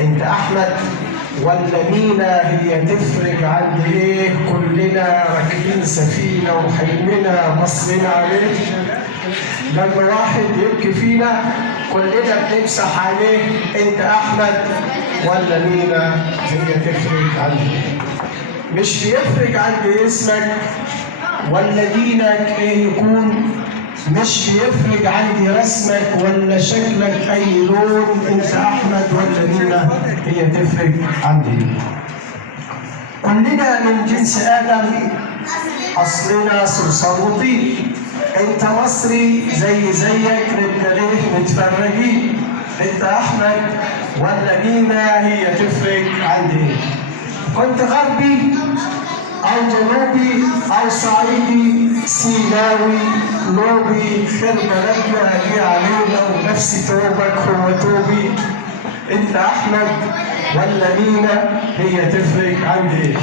انت احمد ولا مينا؟ هي تفرق عن ايه؟ كلنا راكبين سفينه وحلمنا مصرنا عليه. لما واحد يبكي فينا كلنا بنمسح عليه. انت احمد ولا مينا؟ هي تفرق عن ايه؟ مش بيفرق عن اسمك ولا دينك ايه يكون، مش بيفرق عندي رسمك ولا شكلك اي لون. انت احمد ولا مينا؟ هي تفرق عندي. كلنا من جنس ادم، اصلنا صلصال وطين. انت مصري زيك، نبقى ليه متفرجين؟ انت احمد ولا مينا؟ هي تفرق عندي. كنت غربي أو جنوبي أو صعيدي سيناوي نوبي، خير بلدنا هدي علينا ونفسي توبك هو توبي. أنت أحمد ولا مينا؟ هي تفرق عندي.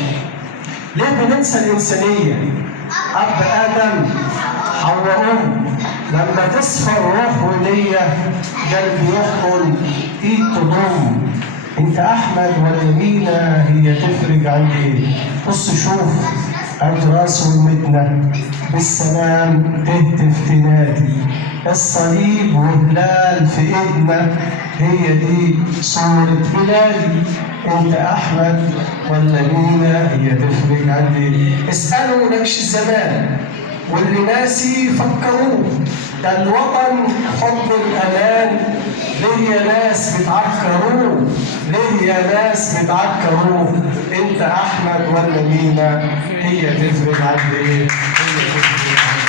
ليه بننسى الإنسانية؟ أب آدم حواء لما تصفى الروح ونية، قلبي يحضن إيد تضم. انت احمد ولا مينا؟ هي تفرق عندي. بص شوف اجراس ولمتنا بالسلام تهتف تنادي، الصليب وهلال في ايدنا، هي دي صورة بلادي. انت احمد ولا مينا؟ هي تفرق عندي. اسألوا نكش الزمان واللي ناسي فكروه، ده الوطن حب الامان. ليه يا ناس بتعكروه؟ ليه يا ناس بتعكروه؟ انت احمد ولا مينا؟ هي تفرق عندي. هي تفرق عندي.